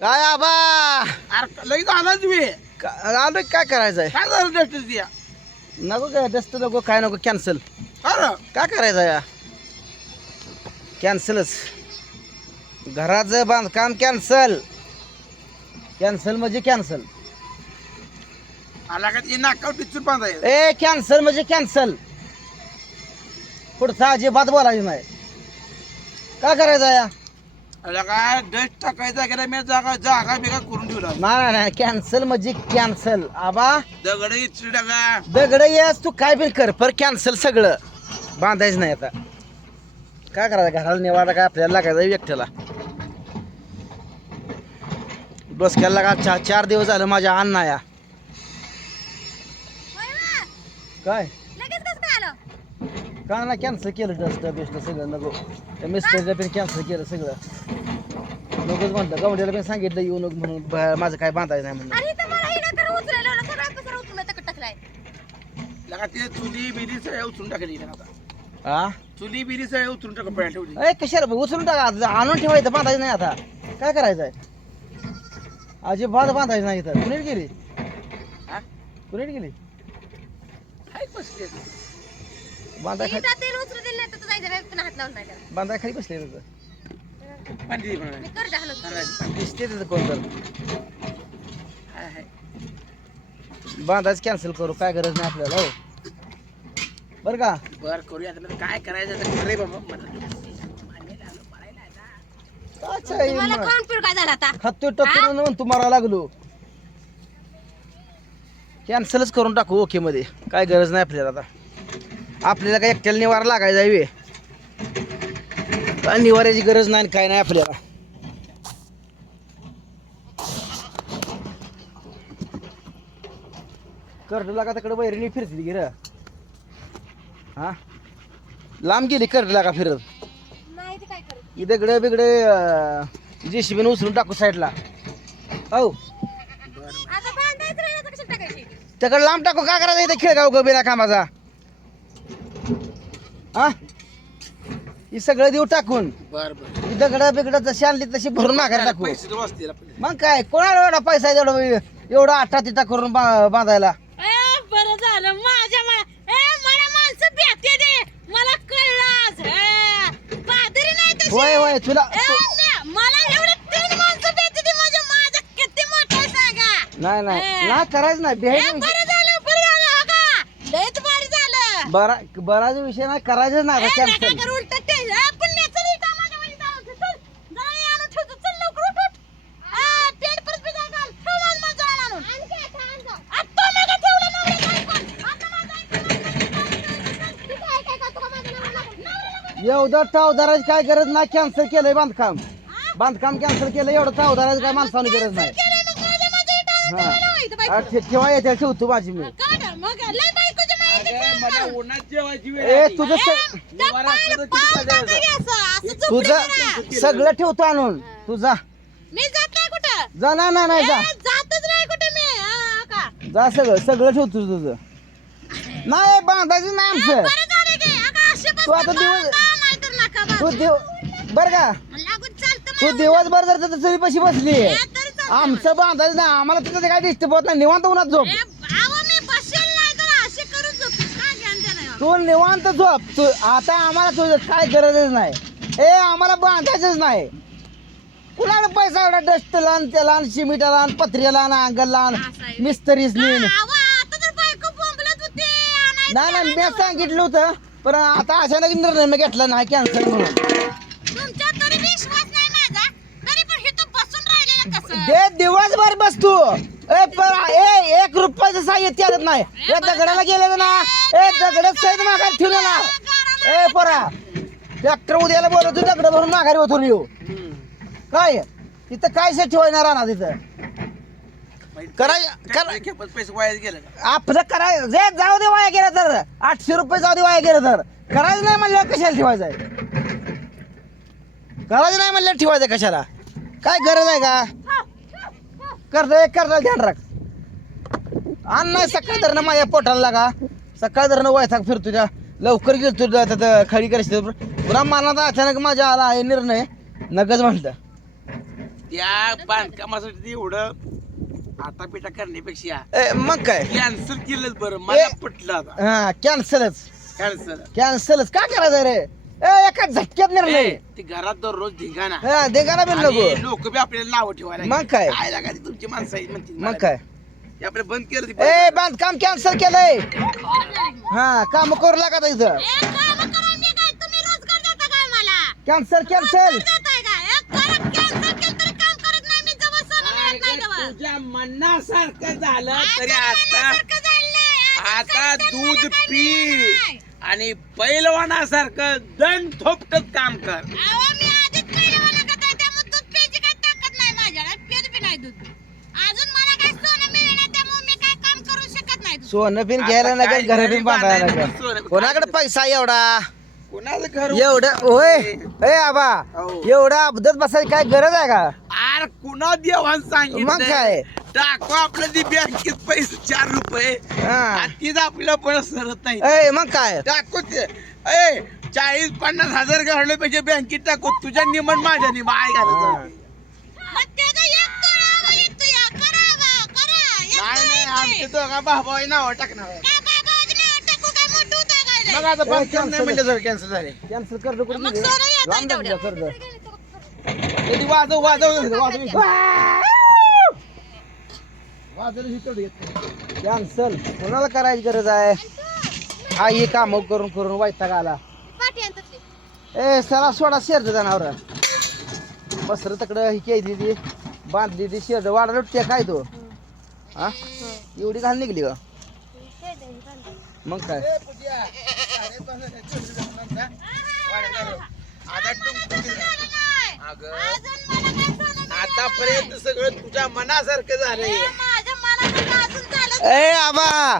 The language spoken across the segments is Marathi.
काय आबा? अरे लगेच आला तुम्ही. आलोय काय करायचंय? काय झालं डस्टर द्या नको काय जास्त नको काय नको कॅन्सल अरे. काय करायचं या? कॅन्सलच घराचं बांधकाम कॅन्सल कॅन्सल म्हणजे कॅन्सल आला का ते नाकावर टिचून बांधायचं? ए कॅन्सल म्हणजे कॅन्सल पुढचा अजिबात बोलायचं नाही. काय करायचं या? आला काय डस्ट टाकायचा गेला मी जागा जागा बिगा करून ठेवला. नाही नाही, नाही कॅन्सल म्हणजे कॅन्सल आबा. दगड इचरी टाका दगड येस तू काय बिन कर पर कॅन्सल सगळं. बांधायचं नाही आता. काय करायचं? घराला निवाडा काय आपल्याला लागायचं एकट्याला? डोसक्याला लागा चार चार दिवस झालं माझ्या अण्णा या काय? लगेच कसं काय आलं? का ना कॅन्सल केलं डस्ट बिस्ट सगळं नको त्या मिस्त्रीला पण कॅन्सल केलं सगळं नकोच म्हणतं गवड्याला पण सांगितलं येऊ नको म्हणून ब- माझं काय बांधायचं नाही म्हणून अरे इथं मला हिनं कर उचलायला सगळा पसरा उचलून तकट टाकलाय लगा ते चुली बिरी सगळ्या उचलून टाकली ना आता हा चुली बिरी सगळ्या उचलून टाका पळ्या ठेवली अय कशाला बघ, उचलून टाका आता आणून ठेवायचं बांधायचं नाही आता काय करायचं आहे अजिबात बांधायचं नाही इथं कुणीच गेली हा? कुणीच गेली हाय बसले बांधाय खाली इथं तेल उचलू दिलं नाही तर तू जायचं बाई, पुन्हा हात लावून नाही त्याला. बांधाय खाली बसले पाणी. मी कर. दिसते तिथं कोण तर. बांधायचं कॅन्सल करू काय गरज नाही आपल्याला हो. बरं का? बर करूया. आता मला काय करायचं आता? खरे बाबा मला काच आहे तुम्हाला मग. खाऊन पिऊन काय झालं आता? खातोय टक्कर म्हणून तू मारा लागलो. कॅन्सलच करून टाकू ओके मध्ये. काय गरज नाही आपल्याला आता. आपल्याला काय एकट्याला निवारा लागायचा. काय निवाऱ्याची गरज नाही काय नाही आपल्याला. कर्डला का तिकडे वैरिणी फिरती गिर हा? लांब गेली कर्डला का फिरत? नाही ते काय करत? इकडे बिकडे जेसीबीने उचलून टाकू साईडला. हो तिकडे लांब टाकू काय करायचं इथे खेळगाव गबिना कामाचा? हा? ही सगळं देऊ टाकून. बर बर. ही दगड बिगड जशी आणली तशी भरून माघार टाकू. पैसे तर वाचतील आपले. मग काय कोणाला एवढा पैसा आहे तेवढा? एवढा आठा तिटा करून बा- बांधायला. ए बरं झालं माझ्या मला ए मला माणसं भेटते दे. मला कळलं आज. ए, बहादुरी नाही तशी. होय होय तुला ए, न- मला एवढे तीन माणसं भेटते दे माझ्या माझा किती मोठा आहे सांगा नाही नाही. ए. नाही करायचं नाही. ए, बिहायचं बरं झालं. बरं झालं हो का लयच भारी झालं बरा बराच विषय नाही करायचंच नाही ए, नका कॅन्सल करू उलटं ते. ए, पुण्या, चल इथं माझ्या वाली जाऊ. चल, जरा आणून ठेवतो. चल लवकर उठ, उठ. ए, पेंट परत बिजावर घाल. ठेव मला माझं जळण आणून. आ, तो मागं ठेवलं नवऱ्याचं ऐकून. आता माझं ऐकून. तिथं आहे काय का तुका माझं नवरा नको? नवरा नको. एवढं टावदाराची काय गरज नाही कॅन्सल केलंय बांधकाम बांधकाम कॅन्सल केलं एवढं टावदाराची काय माणसाने गरज नाही हा. ठे- ठेवा येते ठेवतो माझी मी? मग लय ए. तुझं तर सगळं ठेवतो आणून. तुझा. मी जात नाही कुठं? जा ना ना नाही जा. ए, जातच नाही कुठे मी. हा, का? जा सगळं सगळं ठेवतो तुझं नाही बांधायचं नाही आमचं. बरं झालं की. तू आता दिवस- बाबा, नाहीतर नका बा. तू दिव बर का? लागून चालतं तू मला. दिवसभर जर तिथं चरी पशी बसली. ए, तरी चालतं. आमचं बांधायचं नाही. आम्हाला तिथं ते काय डिस्टर्ब होत नाही. निवांत उन्हात झोप. ए, अहो, मी बसेल नाही तर असे करून झोपीस. काय ज्ञान देणं आहे बाबा? तू निवांत झोप. तू आता आम्हाला तुझं काय गरजच नाही. ए आम्हाला बांधायचंच नाही. कुणाला पैसा एवढा डस्टला आणि त्याला आणि शिमिटाला आणि पत्र्याला आणि अंगलला आणि असं आहे. मिस्त्रीच हा, नेन अहो, आता तर बायको बोंबलत होती. आणायचं नाही नाही मी. सांगितलं होतं पण आता अचानक निर्णय मी घेतला नाही कॅन्सल म्हणून? दे दिवसभर बस तू. ए पर ए एक रुपयाचं साहित्य आणत नाही. या दगडाला गेलं ना. ए सहित माघारी ना. ए परा. ट्रॅक्टर उद्याला बोलवतो दगड भरून माघारी होतो येऊ. काय? तिथं काय से ठेवायला राहणार तिथं कर- खेपत पैसे वाया गेले आपलं कराय जे जाऊ दे वाया गेलं तर. आठशे रुपये जाऊ दे वाया गेलं तर. करायचं नाही म्हणलं कशाला ठेवायचंय? करायचं नाही म्हणलं ठेवायचं कशाला? काय गरज आहे का? करतो एक करता ध्यान राख. आण नाही सकाळ धरणं माझ्या पोटाला लागा. सकाळ धरणं वयथाक फिरतो त्या. लवकर गेलतो त्या- त्या- त्या खडी करायची पुन्हा मनात अचानक माझ्या आला आहे निर्णय. नगच म्हणलं त्या बांधकामासाठी एवढं आटापिटा करण्यापेक्षा ए, मग काय? कॅन्सल केलंच बरं. मला ए. पटलं आता. हा कॅन्सलच कॅन्सल कॅन्सलच काय करायचं रे? ए एका झटक्यात निर्णय. ती घरात दररोज धिंगाणा. हा देगा ना बिन नको. लोक बी आपल्याला नाव ठेवायला मग काय? काय तुमची माणसं आहेत म्हणतील मग मला. काय? ते आपलं बंद केलं ती ए बांधकाम कॅन्सल केलंय. हा काम करू लागा इथं? एक काम करा मी काय? तुम्ही रोजगार देता काय मला? कॅन्सल कॅन्सल देताय काय एक करत कॅन्सल केलं तरी काम करत नाही मी जवळ सोनं मिळत नाही अगं, जवळ. तुझ्या मनासारखं झालं तरी आता आता मनासारखं झालंय. आता आता काहीच दूध मला पी नाही. आणि पैलवानासारखं दण थोपटत काम कर. अहो, मी सोनं बिन आता घ्यायला काय लागेल घर घरी बिन बांधायला सोनं- कोणाकडे पैसा एवढा? कोणाचं घर एवढं होय ए आबा हो. एवढा अबदत बसायची काय गरज आहे का? आर कुणा देवान मग सांगितलं काय? टाकू आपलं ती बँकेत पैसे चार रुपये. हा. तीच आपल्याला परत सरत नाही. ए मग काय? टाकू ते. ए चाळीस पन्नास हजार घालण्यापेक्षा बँकेत टाकू. तुझ्या निमन माझ्या निम घालायचं मग त्याचं एक करावं, एक तू या, करावं, करा. एक नाही तू, नाही एक तू. आमचे. दोघा भाऊ नाव टाकणार? मग आता. नाही कॅन्सल झाले. कॅन्सल कर नको मग सोनं येत नाही लांब जा तेवढं. कर कधी वाजव वाजव वाजव. वाजवलं ही तेवढी येत नाही. कॅन्सल कोणाला करायची गरज आहे? हा ही काम करून करून वैताग आला. ए चला सोडा शेरड जनावर. बसर तकडं ही केली ती. बांधली ती शेरड वाढायला उठते काय तो? हा? एवढी घाल निघली मग काय? आतापर्यंत सगळं तुझ्या मनासारखं झालंय. ए आबा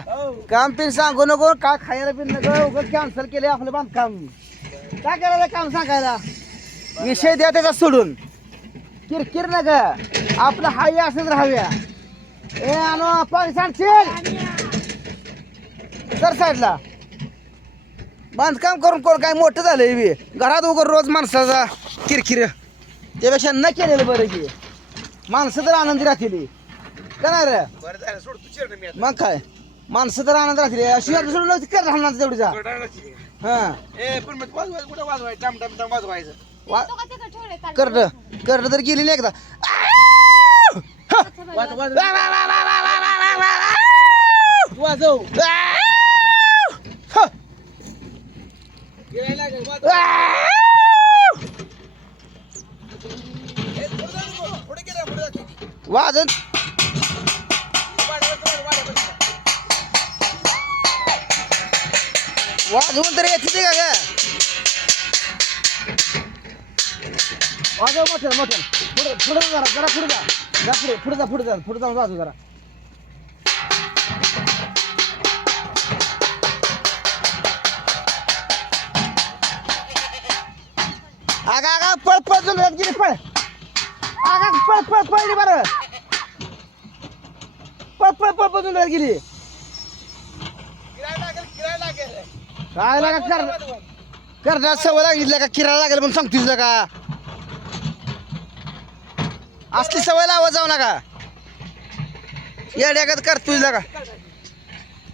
काम पिन सांगू नको का खायला पिन नको कॅन्सल केले आपलं बांधकाम. काय करायला काम सांगायला? विषय द्या त्याचा सोडून. किरकिर नका. आपलं हाय असंच राहूया. ए आणो पाणी सांगशील साईडला. बांधकाम करून कोण काय मोठं झालंय बी. घरात उघड रोज माणसाचा किरकिर. त्यापेक्षा न केलेलं बरं की. माणसं तर आनंदी राहतील. का नाही रे. मग काय? माणसं तर आनंद राहतील. अशी आता सोडून नव्हती कर राहणार. हा वाजवायचं कुठं वाजवायचं डम डम डम वाजवायचं वा तो का तिथं ठेवलंय काढून? करड. करड तर गेली नाही एकदा. वाजन. वाजवून तरी येते का वाजव मोठ्या मोठ्या पुढे जरा जरा पुढे जा. जा पुढे पुढे जा पुढे जा पुढे जाऊन जरा. आगा आगा पळ पळ जुलत गेली पळ. आगा पळ पळ पळली बरं. पळ पळ पळ पळ गेली लागेल. काय लागा कर करण्यात सवय लागली का? किरायला लागेल म्हणून सांगतोस का? असली सवय लावा जाऊ नका. येड्यागत कर तुझला का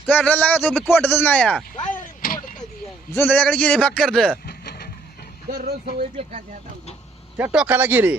करायला लागा बी कोणतच नाही या जुंदळ्याकडे गिरी भाग करड. त्या टोकाला गिरी